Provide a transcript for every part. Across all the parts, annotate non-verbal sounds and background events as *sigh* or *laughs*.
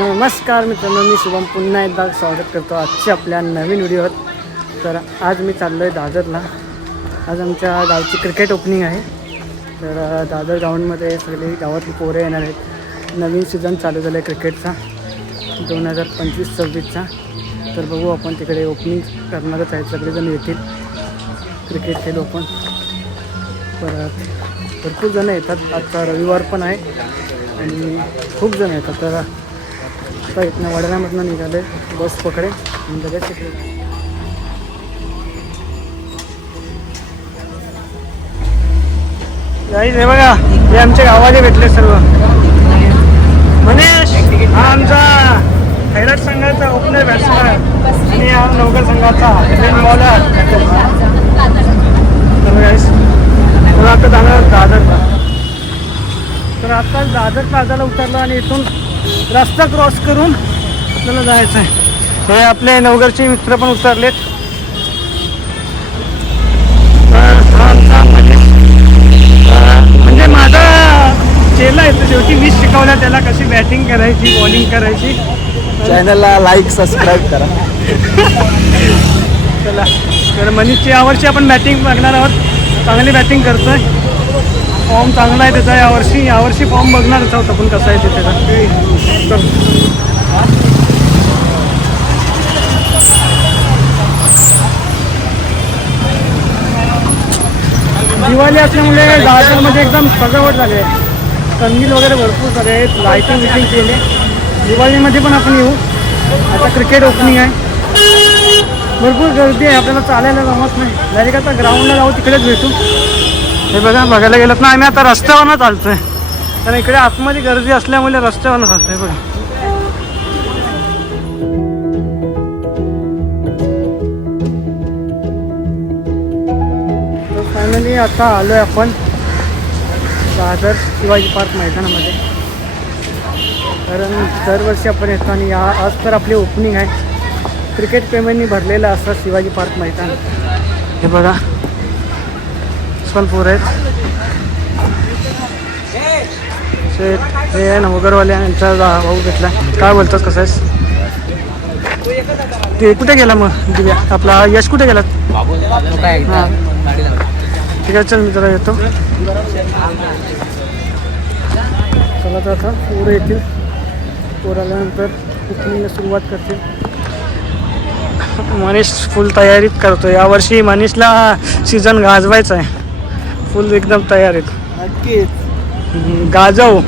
नमस्कार मित्रांनो मी शुभम. पुन्हा एकदा स्वागत करतो आजच्या आपल्या नवीन व्हिडिओवर तर आज मी चाललो आहे दादरला. आज आमच्या गावची क्रिकेट ओपनिंग आहे. तर दादर ग्राउंडमध्ये सगळे गावातली पोरं येणार आहेत. नवीन सीझन चालू झालं आहे क्रिकेटचा दोन हजार पंचवीस सव्वीसचा. तर बघू आपण तिकडे ओपनिंग करणारच आहेत. सगळेजण येतील. क्रिकेट खेळ ओपन परत भरपूर जणं येतात. आजचा रविवार पण आहे. आणि खूप जण येतात. तर आता इथनं वडिलांमधनं निघाले. बस पकडे. आणि लगेच तिकडे जाईल हे बघा हे आमच्या गावाचे भेटले सर्व. मनीष हा आमचा खैराट संघाचा ओपनर बॅट्समॅन आणि हा नौकर संघाचा बॉलर तर guys, तर आता जाणार दादरला. तर आता दादर प्लाझाला उतरलो आणि इथून रस्ता क्रॉस करून आपल्याला जायचं आहे हे आपले नवगरचे मित्र पण उतरलेत. हा म्हणजे माझा चेला आहे तो शेवटी मीच शिकवला त्याला कशी बॅटिंग करायची बॉलिंग करायची. चॅनलला लाईक सबस्क्राईब करा. *laughs* चला तर मनीषची यावर्षी आपण बॅटिंग बघणार आहोत. चांगली बॅटिंग करतोय. फॉर्म चांगला आहे त्याचा यावर्षी यावर्षी फॉर्म बघणारच आहोत आपण कसा आहे त्याचा. तर दिवाळी असल्यामुळे गार्डनमध्ये एकदम सजावट झाली आहे. कंदील वगैरे भरपूर झाले आहेत. लायटिंग विटिंग केले. दिवाळीमध्ये पण आपण येऊ. आता क्रिकेट ओपनिंग आहे. भरपूर गर्दी आहे. आपल्याला चालायला जमत नाही. डायरेक्ट आता ग्राउंडला जाऊ तिकडेच भेटू. हे बघा बघायला गेलं ना आम्ही आता रस्त्यावरनं चालतोय. कारण इकडे आतमध्ये गर्दी असल्यामुळे रस्त्यावर चालतोय बघा. फायनली आता आलो आहे आपण दादर शिवाजी पार्क मैदानामध्ये. कारण दरवर्षी आपण येतो आणि या आज तर आपली ओपनिंग आहे. क्रिकेट प्रेमींनी भरलेलं असतं शिवाजी पार्क मैदान. हे बघा. पण पोर. आहेत शेठ हे आहे नवगरवाले यांचा भाऊ भेटला काय बोलतात कसं आहेस? ते कुठे गेला मग दिव्या? आपला यश कुठे गेला? हां. ठीक आहे चल मी जरा येतो. चला तर आता पोरं येतील. पोर आल्यानंतर कुकिंगला सुरुवात करते मनीष फुल तयारीत करतो यावर्षी मनीषला सीझन गाजवायचा आहे. फुल एकदम तयार आहेत नक्कीच. गाजव.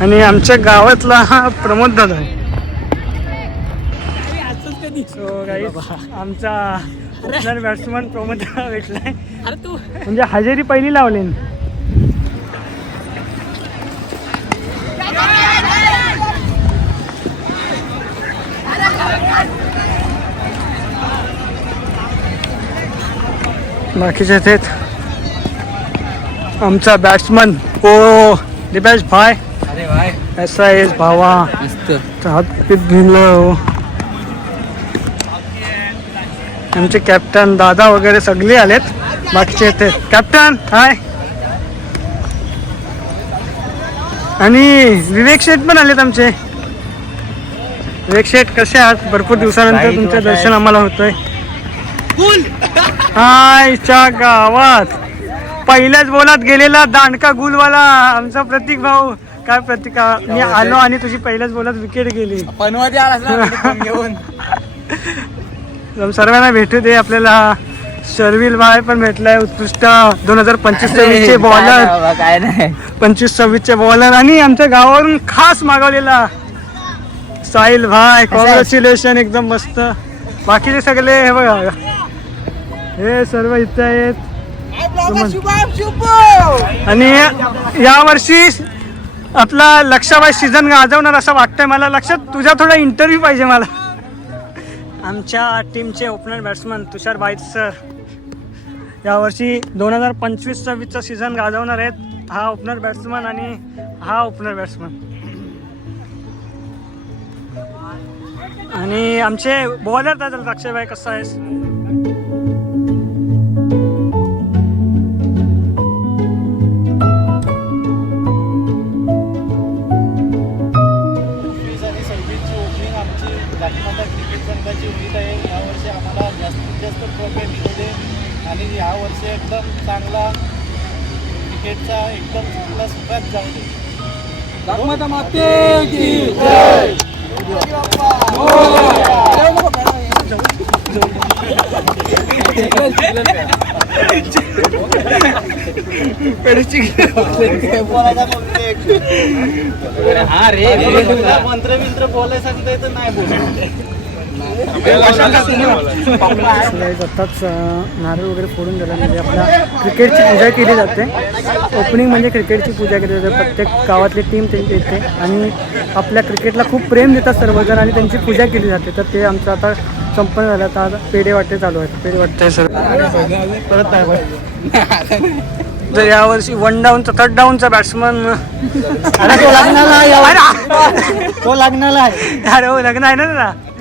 आणि आमच्या गावातला हा प्रमोद दादा आहे. आमचा ओपनर बॅट्समन प्रमोद दादा भेटलाय. म्हणजे हजेरी पहिली लावली. बाकीचे तेच आमचा बॅट्समन ओ दिपेश भाई. अरे भाई. ऐसा आहे भावा. हात हो आमचे कॅप्टन दादा वगैरे सगळे आलेत. बाकीचे येते कॅप्टन हाय आणि विवेक शेठ पण आलेत आमचे. विवेक शेठ कसे आहात? भरपूर दिवसानंतर तुमचं. दर्शन आम्हाला होतंय. हायच्या गावात. पहिल्याच बोलात गेलेला दांडका गुलवाला आमचा प्रतीक भाऊ. काय प्रतीक मी आलो आणि तुझी पहिल्याच बोलात विकेट गेली. पनवादी आला फोन घेऊन. सर्वांना भेटू दे आपल्याला. शर्विल भाई पण भेटलाय उत्कृष्ट. दोन हजार पंचवीस सव्वीसचे बॉलर काय नाही. पंचवीस सव्वीसचे बॉलर आणि आमच्या गावावरून खास मागवलेला. साहिल भाई कॉंग्रॅच्युलेशन एकदम मस्त. बाकीचे सगळे हे बघा. हे सर्व इथे आहेत. आणि या वर्षी आपला लक्षाबाई सीझन गाजवणार असं वाटतंय मला. लक्षात तुझा थोडा इंटरव्ह्यू पाहिजे मला. आमच्या टीमचे opener batsman Tushar Bait sir यावर्षी दोन हजार पंचवीस सव्वीसचा सीझन गाजवणार आहेत. हा ओपनर बॅट्समन आणि हा ओपनर बॅट्समन आणि आमचे बॉलर त्याचा अक्षयभाई कसा आहेस? जास्त ट्रॉफी मिळू दे आणि या वर्षी एकदम चांगला क्रिकेटचा एकदम चांगला सुखात जाऊ दे मंत्र मित्र बोलायला सांगता येतं नाही बोलत. Guys, आत्ताच नारळ वगैरे फोडून झाला म्हणजे आपल्या क्रिकेटची पूजा केली जाते ओपनिंग म्हणजे क्रिकेटची पूजा केली जाते प्रत्येक गावातली टीम त्यांची येते आणि आपल्या क्रिकेटला खूप प्रेम देतात सर्वजण आणि त्यांची पूजा केली जाते तर ते आमचं आता संपन्न झालं आता आता पेढे वाटते चालू आहेत पेढे वाटते सर परत नाही जर यावर्षी वन डाऊनचा थर्ड डाऊनचा बॅट्समन तो लग्नाला आहे. अरे हो लग्न आहे ना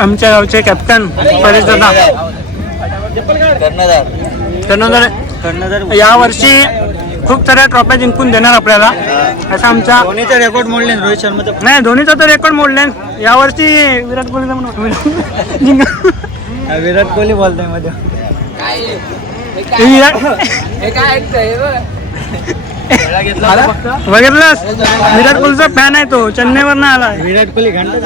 आमच्या गावचे कॅप्टन परेश दादा. कर्णधार. कर्णधार. या वर्षी खूप साऱ्या ट्रॉफ्या जिंकून देणार आपल्याला. असं आमचा धोनीचा रेकॉर्ड मोडले रोहित शर्माचा नाही धोनीचा तर रेकॉर्ड मोडले यावर्षी विराट कोहलीचा जिंक- विराट कोहली बोलतोयमध्ये. विराट बघितलंस? विराट कोहलीचा फॅन आहे तो. चेन्नईवर आला विराट कोहली घंटा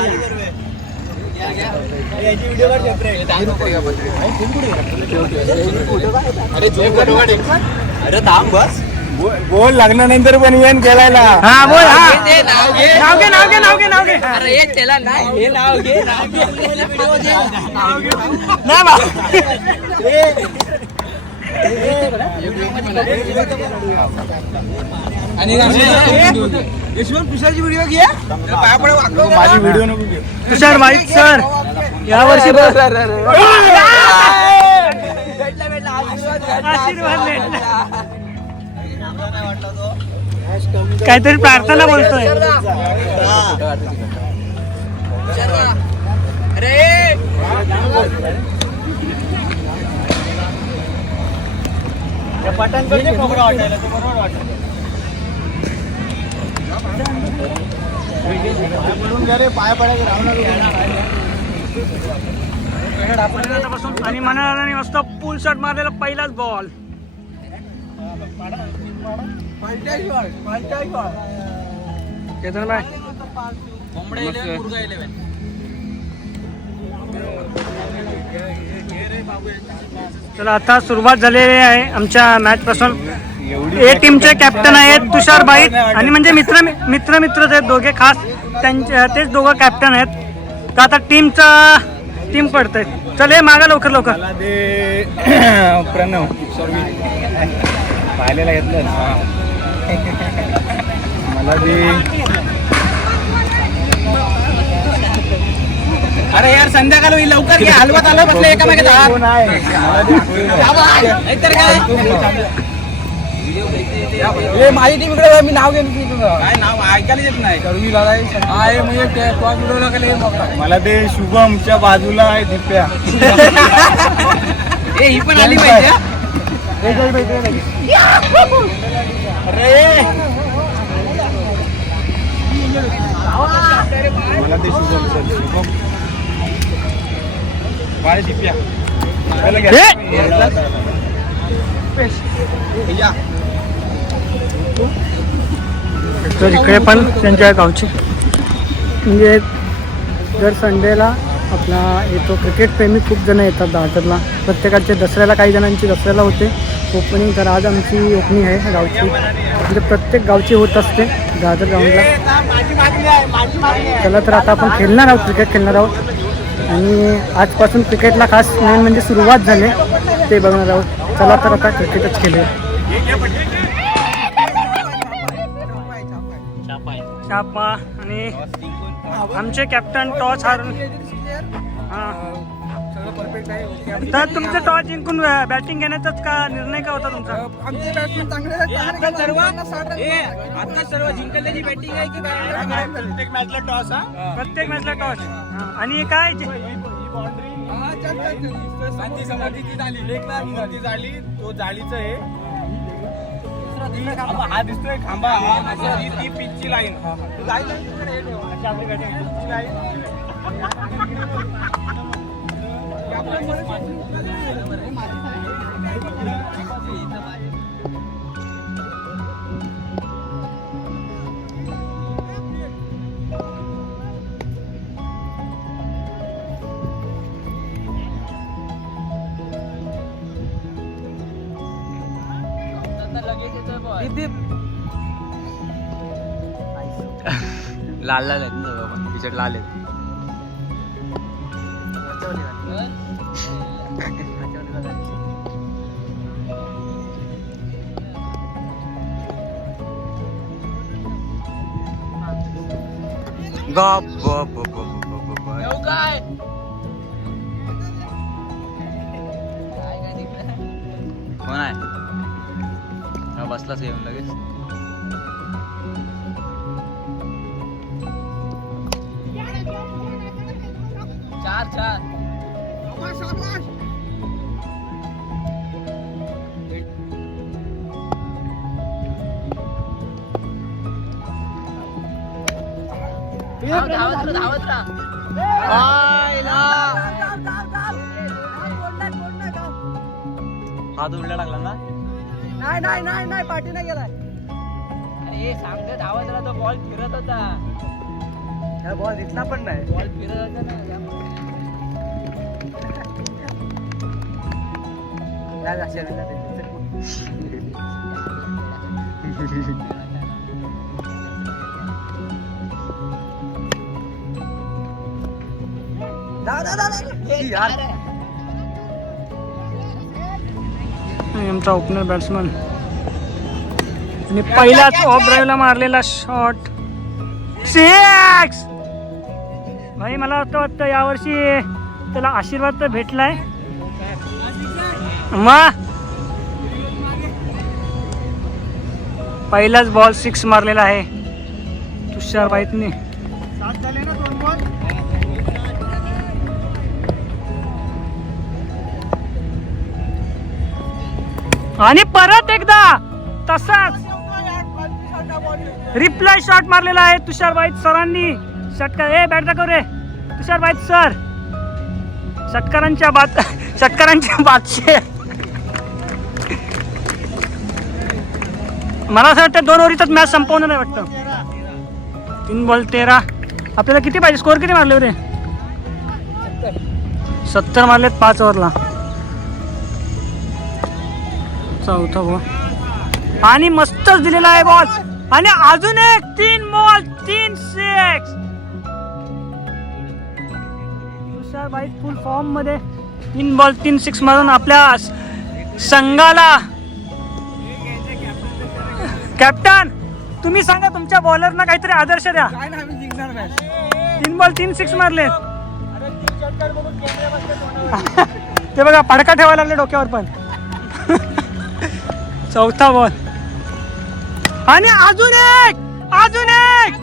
अरे थांब बस. बोल लग्नानंतर पण येईन खेळायला. हा बोल हा. नाव घे नाव घे. नाव घे नाव घे नाही. बा. आणि यशवंत तुषारची व्हिडिओ घे. माझी व्हिडिओ नको घे तुषार वाईट सर. या वर्षी काहीतरी प्रार्थना बोलतोय. पठाण करते कोबडा वाटायला? तो बरोबर वाटायला पाय पडायचे आणि मनाने मस्त पुल शॉट मारलेला पहिलाच बॉल तर आता सुरुवात झालेली आहे आमच्या मॅच पासून. ए टीमचे कॅप्टन आहेत तुषार बाईट आणि म्हणजे मित्र मित्र मित्रच आहेत दोघे खास. त्यांचे तेच दोघं कॅप्टन आहेत. तर आता टीमचा टीम पडतंय. चल हे मागा लवकर लवकर. मला ते *coughs* प्रणव. सॉरी पाहिलेला घेतलं ना मला ते अरे यार संध्याकाळ होईल. लवकर घे हलवत आलं बसलं एका मागे माझी टीम इकडे मी नाव घेऊन काय नाव? ऐकायला येत नाही. मला ते शुभमच्या बाजूला आहे दिप्या. *laughs* ही पण आली पाहिजे मला ते शुभम सर शुभम. बाळे दिप्या. या. तर इकडे पण त्यांच्या गावचे. म्हणजे दर संडेला आपला येतो. क्रिकेट प्रेमी खूप जण येतात दादरला. प्रत्येकाचे दसऱ्याला काही जणांची दसऱ्याला होते. ओपनिंग तर आज आमची ओपनिंग आहे गावची. म्हणजे प्रत्येक गावची होत असते दादर ग्राउंडला चला तर आता आपण खेळणार आहोत क्रिकेट खेळणार आहोत. आणि आजपासून क्रिकेटला खास मेन म्हणजे सुरुवात झाली ते बघणार आहोत. चला तर आता क्रिकेटच खेळूया. छापा आणि आमचे कॅप्टन टॉस हारून हा. सगळं परफेक्ट आहे ओके आमचे तर तुमचं टॉस जिंकून बॅटिंग घेण्याचाच का निर्णय का होता तुमचा? आता सर्व आता सर्व जिंकल्याची बॅटिंग आहे की प्रत्येक मॅचला टॉस हा प्रत्येक मॅचला टॉस आणि काय ती झाली. तो जाळीचं आहे. खांबा हा दिसतोय खांबा हा ती ती पिचची लाईन लाईन लाईन लाल लाल आहेत ना बाबा टी-शर्ट लाल आहेत. गप गप गप गप गप गप गप. कोण आहे? बसलाच येऊन लगेच? चार. धावत धावत हात उलटा लागला ना? नाही नाही नाही नाही पाठी नाही गेलाय. अरे सांगते धावत राहा तो बॉल फिरत होता. बॉल दिसला पण नाही. बॉल फिरत होता ना आमचा ओपनर बॅट्समन आणि पहिलाच ऑफ ड्राईव्हला मारलेला शॉट सिक्स भाई मला असं वाटतं यावर्षी त्याला आशीर्वाद तर भेटलाय. मग पहिलाच बॉल सिक्स मारलेला आहे. तुषार बाईतने आणि परत एकदा तसाच रिप्लाय शॉट मारलेला आहे तुषार बाईत सरांनी. षटकार ए बॅट दाखव रे. तुषार बाईत सर. षटकारांच्या बात *laughs* षटकारांच्या बादशे मला असं वाटतं दोन ओव्हरीतच मॅच संपवणार नाही वाटतं. तीन बॉल तेरा. आपल्याला किती पाहिजे? स्कोर किती मारले होते? सत्तर मारलेत पाच ओव्हरला. चौथा बॉल आणि मस्तच दिलेला आहे बॉल आणि अजून एक तीन बॉल तीन सिक्स तुषार बाई फुल फॉर्ममध्ये. तीन बॉल तीन सिक्स मारून आपल्या संघाला कॅप्टन तुम्ही सांगा तुमच्या बॉलरना काहीतरी आदर्श द्या. काय ना आम्ही जिंकणार मॅच तीन बॉल तीन सिक्स मारले अरे ती *laughs* बघा पडका ठेवायला लागले डोक्यावर पण. *laughs* चौथा बॉल आणि अजून एक अजून एक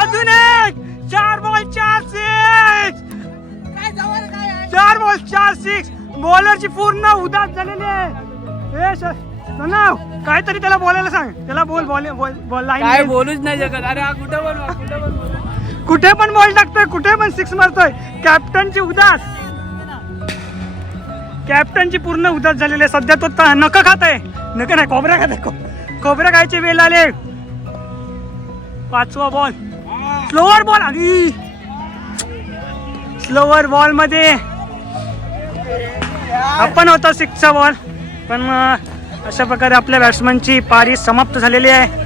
अजून एक. चार बॉल चार सिक्स चार बॉल चार सिक्स बॉलरची पूर्ण उदास झालेली आहे. काहीतरी त्याला बोलायला सांग. त्याला बोल बॉल बॉल काय बोलूच नाही शकत. अरे हा कुठं पण कुठं पण बोल. कुठे पण बॉल टाकतोय कुठे पण सिक्स मारतोय. कॅप्टनची उदास. कॅप्टनची पूर्ण उदास झालेली आहे. सध्या तो नक खात आहे नक नाही कोबऱ्या खात आहे कोबऱ्या खायची वेळ आले. पाचवा बॉल स्लोअर बॉल आणि स्लोअर बॉलमध्ये. आपण होता सिक्सचा बॉल पण अशा प्रकारे आपल्या बॅट्समनची पारी समाप्त झालेली आहे.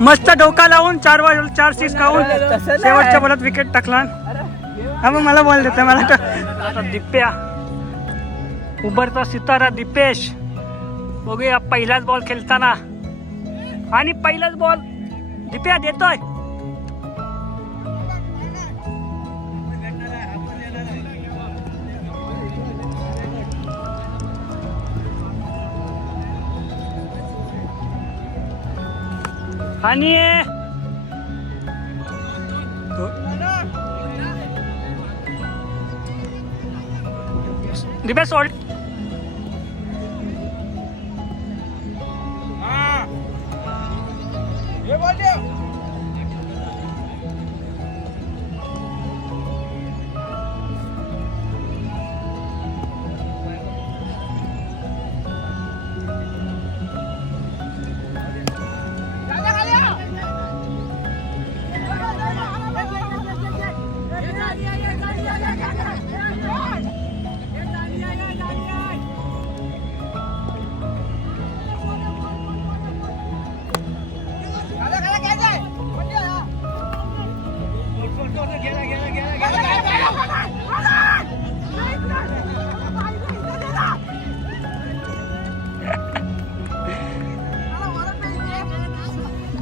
मस्त डोका लावून चार बॉल चार सिक्स खाऊन शेवटच्या बॉलात विकेट टाकला. हा मग मला बॉल देतोय मला आता दिप्या. उभरचा सितारा दिपेश. बघूया पहिलाच बॉल खेळताना. आणि पहिलाच बॉल दिप्या देतोय. आणि दिप्या सोड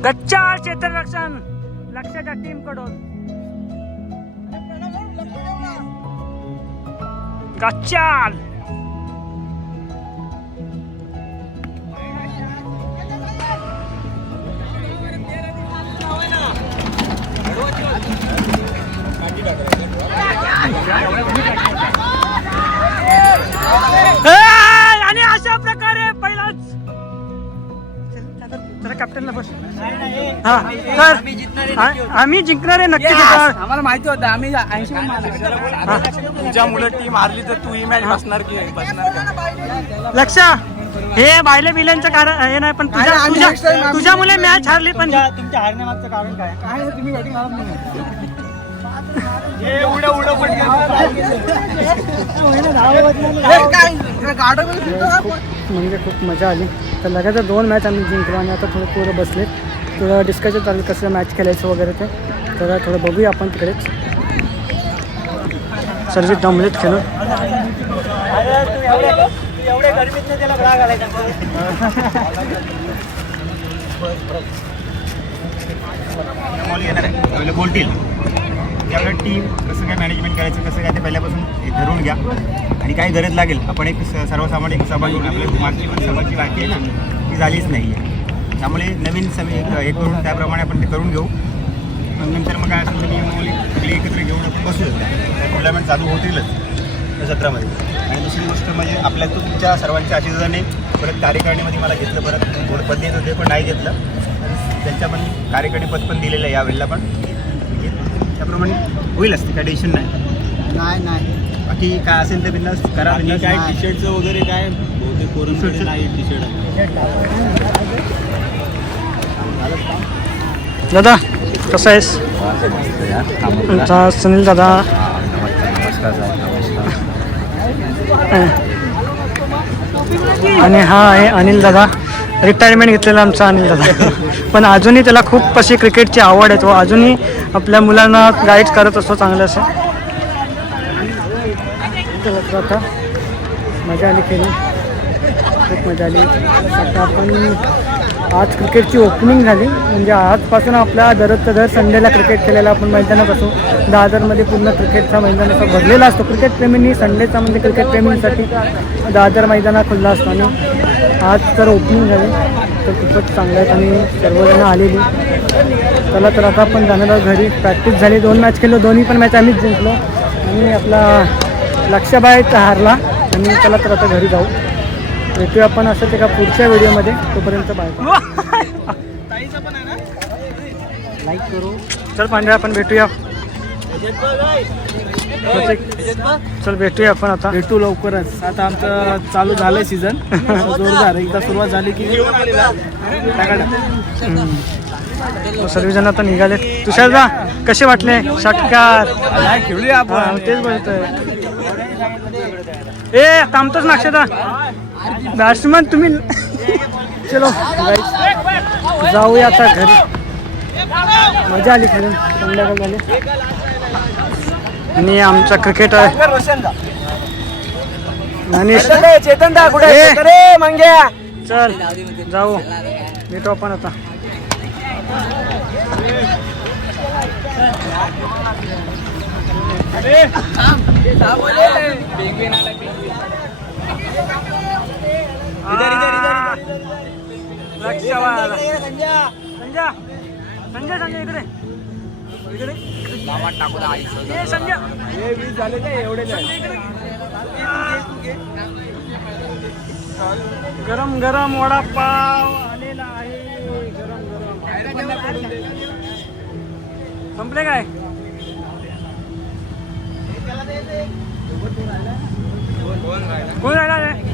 गच्चा क्षेत्ररक्षण लक्षाच्या टीमकडून. गच्चाल कॅप्टनला बस. हा तर आम्ही जिंकणार आहे नक्की जिंकणार आम्हाला माहिती होतं आम्ही ऐंशी पण मारले. तुझ्या मुलं टीम हारली तर तू ही मॅच बसणार की? लक्ष हे बायले बिल्यांचं कारण हे नाही पण तुझ्या तुझ्या आम्ही- तुझ्या मुले मॅच हारली पण तुमच्या हारण्यामागचं कारण काय? काय तुम्ही बॅटिंग मारत नाही. उड्या उड्या पण म्हणजे खूप मजा आली. तर लगातार दोन मॅच आम्ही जिंकलो आणि आता थोडं पोरं बसलेत. थोडं डिस्कशन चालू आहे, कसं मॅच खेळायचं वगैरे ते. तर थोडं बघूया आपण तिकडेच सर्जित दमलेत खेळून. बोलतील त्यावेळेला टीम कसं काय मॅनेजमेंट करायचं कसं काय ते पहिल्यापासून धरून ठरवून घ्या. आणि काय गरज लागेल आपण एक स- सर्वसामान्य एक सभा घेऊन आपल्या मागची पण सभाची बाकी आहे. ना ती झालीच नाही आहे त्यामुळे नवीन समी एक हे करून त्याप्रमाणे आपण ते करून घेऊ. मग नंतर मग काय असेल तर नियमावली सगळी एकत्र घेऊन आपण बसूया त्या टुर्नामेंट चालू होतीलच या सत्रामध्ये. आणि दुसरी गोष्ट म्हणजे आपल्या तुमच्या सर्वांच्या आशीर्वादाने परत कार्यकारिणीमध्ये मला घेतलं परत थोडं पद होते पण नाही घेतलं. त्यांच्या पण कार्यकारिणी पद पण दिलेलं आहे यावेळेला पण. त्याप्रमाणे होईल असते काय टेन्शन नाही. नाही नाही. बाकी काय असेल तर बिंदास करा बिंदास काय टी शर्टचं वगैरे काय? बहुतेक पोरांकडे नाही टी शर्ट दादा कसा आहेस? आमचा सुनील दादा. आणि हा आहे अनिल दादा. रिटायरमेंट घेतलेला आमचा अनिल दादा. पण अजूनही त्याला खूप अशी क्रिकेटची आवड आहे. तो अजूनही आपल्या मुलांना गाईड करत असतो चांगलं असं. आता मजा आली खेळून. खूप मजा आली. आता आपण आज क्रिकेटची ओपनिंग झाली. म्हणजे आजपासून आपल्या दररोजचं दर संडेला क्रिकेट खेळायला आपण मैदानात असू. दादरमध्ये पूर्ण क्रिकेटचा मैदान असा भरलेला असतो. क्रिकेट प्रेमींनी संडेचा म्हणजे क्रिकेट प्रेमींसाठी दादर मैदाना खुल्ला असतो. आणि आज तर ओपनिंग झाली. तर खूपच चांगलं आहे आणि सर्वजण आलेली. चला तर आता आपण जाणार आहोत घरी. प्रॅक्टिस झाली. दोन मॅच खेळलो. दोन्ही पण मॅच आम्हीच जिंकलो. आणि आपला लक्षबाय हारला. आणि चला तर आता घरी जाऊ. भेटूया आपण असंच एका पुढच्या व्हिडिओमध्ये. तोपर्यंत बाय लाईक करू. चल पांढऱ्या आपण भेटूया. चल भेटूया आपण आता. भेटू लवकरच. आता आमचं चालू झालंय *laughs* सीझन जोरदार. एकदा सुरुवात झाली की सर्वजण आता निघाले तुषारदा कसे वाटले? षटकार. नाही खेळूया आपण. तेच बोलतोय. ए थांबतोच ना अक्षता बॅट्समन तुम्ही चलो. जाऊया आता घरी. मजा आली खेळून. संध्याकाळ झाली. आणि आमचा क्रिकेट आहे? आणि चेतन दा मंग्या. चल जाऊ. भेटू आपण आता. पेंग्विन संजय संजय संजय इकडे इकडे टाकू संजय हे वीस झाले ते एवढे गरम गरम वडापाव आलेला आहे गरम गरम संपले काय? कोण राहिला रे?